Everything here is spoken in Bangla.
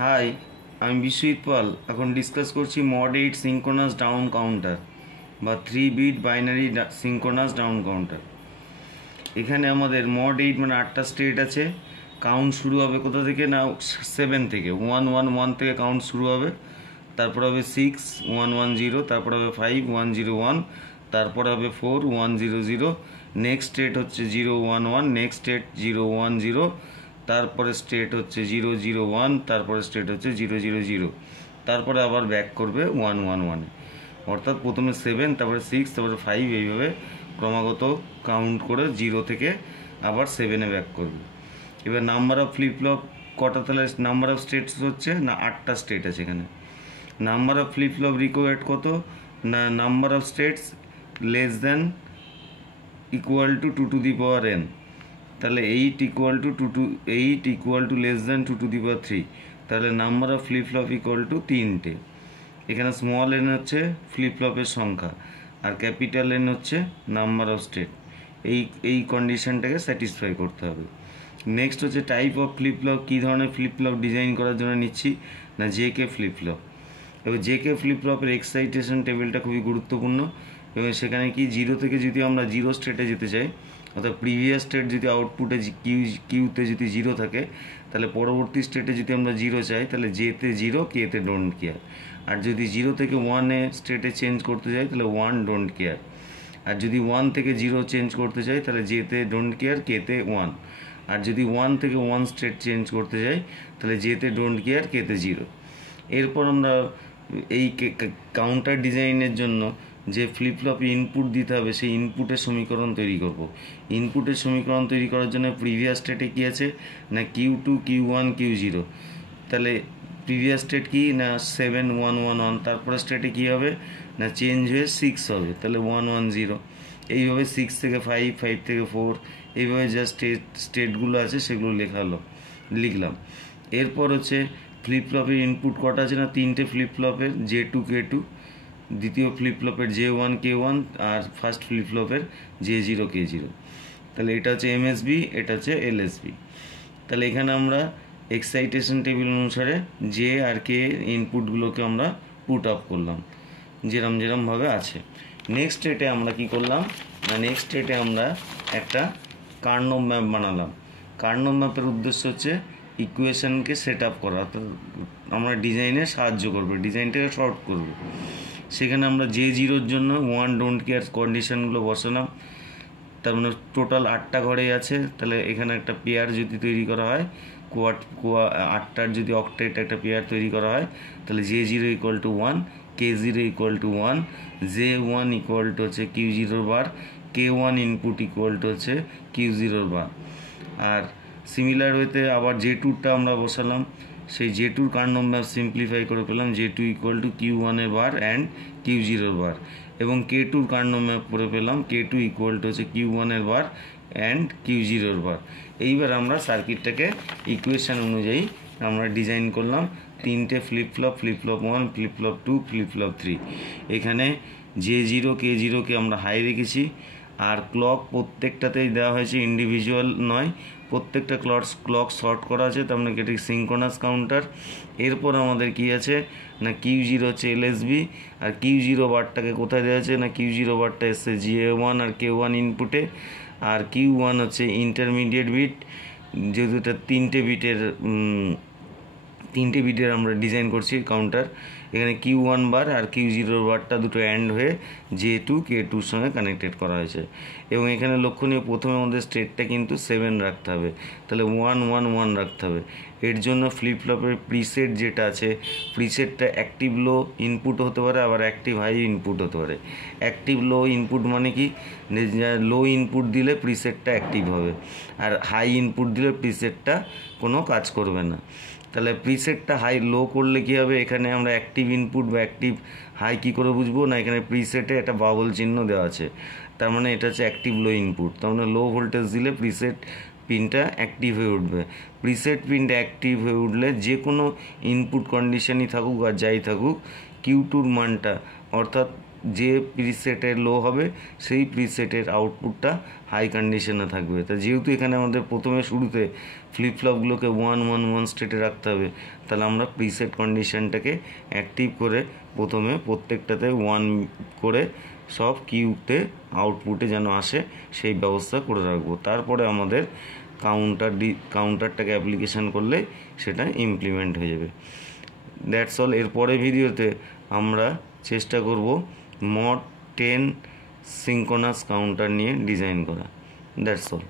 হাই, আমি বিশ্বজিৎ পাল। এখন ডিসকাস করছি মড 8 সিঙ্ক্রোনাস ডাউন কাউন্টার বা 3 bit binary synchronous down counter. এখানে আমাদের মড 8 মানে 8টা স্টেট আছে। কাউন্ট শুরু হবে কোথা থেকে না 7 থেকে, 111 থেকে কাউন্ট শুরু হবে। তারপর হবে 6 110, তারপর হবে 5 101, তারপর হবে 4 100, নেক্সট স্টেট হচ্ছে 011, নেক্সট স্টেট 010, তারপরে স্টেট হচ্ছে 001, তারপরে স্টেট হচ্ছে 000, তারপরে আবার ব্যাক করবে 111-এ। অর্থাৎ প্রথমে 7, তারপরে 6, তারপরে 5, এইভাবে ক্রমাগত কাউন্ট করে 0 থেকে আবার 7-এ ব্যাক করবে। এবার নাম্বার অফ ফ্লিপ ফ্লপ কটা, তাহলে নাম্বার অফ স্টেটস হচ্ছে না 8টা স্টেট আছে এখানে। Number of flip flop required কত না number of states less than equal to 2 to the power n। তাহলে 8 equal to less than 2 to the power 3। তাহলে number of flip flop equal to 3টে। এখানে স্মল n হচ্ছে ফ্লিপ ফ্লপের সংখ্যা আর ক্যাপিটাল n হচ্ছে নাম্বার অফ স্টেট। এই কন্ডিশনটাকে স্যাটিসফাই করতে হবে। নেক্সট হচ্ছে টাইপ অফ ফ্লিপ ফ্লপ। কী ধরনের ফ্লিপ ফ্লপ ডিজাইন করার জন্য নিচ্ছি না জেকে ফ্লিপ ফ্লপ। এবার জেকে ফ্লিপ ফ্লপের এক্সাইটেশন টেবিলটা খুবই গুরুত্বপূর্ণ। এবং সেখানে কি 0 থেকে যদি আমরা 0 স্টেটে যেতে চাই, অর্থাৎ প্রিভিয়াস স্টেট যদি আউটপুটে কিউতে যদি 0 থাকে, তাহলে পরবর্তী স্টেটে যদি আমরা 0 চাই তাহলে জেতে 0, কেতে ডোন্ট কেয়ার। আর যদি 0 থেকে 1-এ স্টেটে চেঞ্জ করতে চাই তাহলে 1 ডোন্ট কেয়ার। আর যদি 1 থেকে 0 চেঞ্জ করতে চাই তাহলে জেতে ডোন্ট কেয়ার, কেতে 1। আর যদি 1 থেকে 1 স্টেট চেঞ্জ করতে চাই তাহলে জেতে ডোন্ট কেয়ার, কেতে 0। এরপর আমরা এই কাউন্টার ডিজাইনের জন্য যে ফ্লিপ ফ্লপে ইনপুট দিতে হবে সেই ইনপুটের সমীকরণ তৈরি করব। ইনপুটের সমীকরণ তৈরি করার জন্য প্রিভিয়াস স্টেটে কী আছে না Q2 Q1 Q0। তাহলে প্রিভিয়াস স্টেট কি না 7 111, তারপরে স্টেটে কী হবে না চেঞ্জ হয়ে 6 হবে, তাহলে 110। এইভাবে 6 থেকে 5, 5 থেকে 4, এইভাবে যা স্টেটগুলো আছে সেগুলো লিখলাম। এরপর হচ্ছে ফ্লিপ ফ্লপের ইনপুট কটা আছে না 3টে ফ্লিপ ফ্লপের, J2 K2, দ্বিতীয় ফ্লিপ ফ্লপের J1 K1 আর ফার্স্ট ফ্লিপ ফ্লপের J0 K0। তাহলে এটা হচ্ছে MSB, এটা হচ্ছে LSB। তাহলে এখানে আমরা এক্সাইটেশন টেবিল অনুসারে জে আর কে ইনপুটগুলোকে আমরা পুট আপ করলাম যেরমভাবে আছে। নেক্সট স্টেটে আমরা কি করলাম না নেক্সট স্টেটে আমরা একটা কার্নভ ম্যাপ বানালাম। কার্নভ ম্যাপের উদ্দেশ্য হচ্ছে ইকুয়েশনকে সেট আপ করা, অর্থাৎ আমরা ডিজাইনে সাহায্য করবে, ডিজাইনটাকে শর্ট করবে। সেখানে আমরা J0-র জন্য 1 ডোন্ট কেয়ার কন্ডিশনগুলো বসালাম। তার মানে টোটাল 8টা ঘরেই আছে। তাহলে এখানে একটা পেয়ার যদি তৈরি করা হয়, 8টার যদি অক্টেট একটা পেয়ার তৈরি করা হয়, তাহলে J0 equal to 1, K0 equal to 1, J1 equal to হচ্ছে Q0 bar, K1 input equal to হচ্ছে Q0 বার। আর সিমিলার ওয়েতে আবার J2-টা আমরা বসালাম। সেই J2-র কার্নভ ম্যাপ সিম্পলিফাই করে পেলাম J2 ইকুয়াল টু Q1-এর বার অ্যান্ড Q0-র বার। এবং K2-র কার্নভ ম্যাপ করে পেলাম K2 ইকুয়াল টু হচ্ছে Q1-এর বার অ্যান্ড Q0-র বার। এইবার আমরা সার্কিটটাকে ইকুয়েশান অনুযায়ী আমরা ডিজাইন করলাম। 3টে flip flop 1, flip flop 2, flip flop 3। এখানে J0 K0-কে আমরা হাই রেখেছি। আর ক্লক প্রত্যেকটাতেই দেওয়া হয়েছে, ইন্ডিভিজুয়াল নয়, প্রত্যেকটা ক্লক শর্ট করা আছে, তার মানে এটি সিঙ্ক্রোনাস কাউন্টার। এরপর আমাদের কি আছে না Q0 হচ্ছে LSB। আর Q0 বারটাকে কোথায় দেওয়া আছে না Q0 বারটা এসছে J1 আর K1 ইনপুটে। আর Q1 হচ্ছে ইন্টারমিডিয়েট বিট, যেহেতু এটা 3টে বিটের আমরা ডিজাইন করছি কাউন্টার। এখানে Q1 বার আর Q0 বারটা দুটো অ্যান্ড হয়ে J2 K2-র সঙ্গে কানেক্টেড করা হয়েছে। এবং এখানে লক্ষণীয় প্রথমে আমাদের স্টেটটা কিন্তু 7 রাখতে হবে, তাহলে 1 1 1 রাখতে হবে। এর জন্য ফ্লিপ ফ্লপের প্রিসেট যেটা আছে, প্রিসেটটা অ্যাক্টিভ লো ইনপুট হতে পারে, আবার অ্যাক্টিভ হাই ইনপুট হতে পারে। অ্যাক্টিভ লো ইনপুট মানে কি, লো ইনপুট দিলে প্রিসেটটা অ্যাক্টিভ হবে, আর হাই ইনপুট দিলে প্রিসেটটা কোনো কাজ করবে না। তাহলে প্রিসেটটা লো করলে কী হবে, এখানে আমরা অ্যাক্টিভ ইনপুট বা অ্যাক্টিভ হাই কী করে বুঝবো না, এখানে প্রিসেটে একটা বাবল চিহ্ন দেওয়া আছে, তার মানে এটা হচ্ছে অ্যাক্টিভ লো ইনপুট। তার মানে লো ভোল্টেজ দিলে প্রিসেট পিনটা অ্যাক্টিভ হয়ে উঠবে। প্রিসেট পিনটা অ্যাক্টিভ হয়ে উঠলে যে কোনো ইনপুট কন্ডিশনই থাকুক আর যাই থাকুক, Q2-র মানটা অর্থাৎ যে প্রিসেটের লো হবে সেই প্রিসেটের আউটপুটটা হাই কন্ডিশনে থাকবে। তা যেহেতু এখানে আমাদের প্রথমে শুরুতে ফ্লিপফ্লপগুলোকে 1-1-1 স্টেটে রাখতে হবে, তাহলে আমরা প্রিসেট কন্ডিশনটাকে অ্যাক্টিভ করে প্রথমে প্রত্যেকটাতে 1 করে সব কিউতে আউটপুটে যেন আসে সেই ব্যবস্থা করে রাখবো। তারপরে আমাদের কাউন্টারটাকে অ্যাপ্লিকেশান করলে সেটা ইমপ্লিমেন্ট হয়ে যাবে। That's all. এরপরে ভিডিওতে আমরা চেষ্টা করব mod 10 সিঙ্ক্রোনাস কাউন্টার নিয়ে ডিজাইন করা। That's all.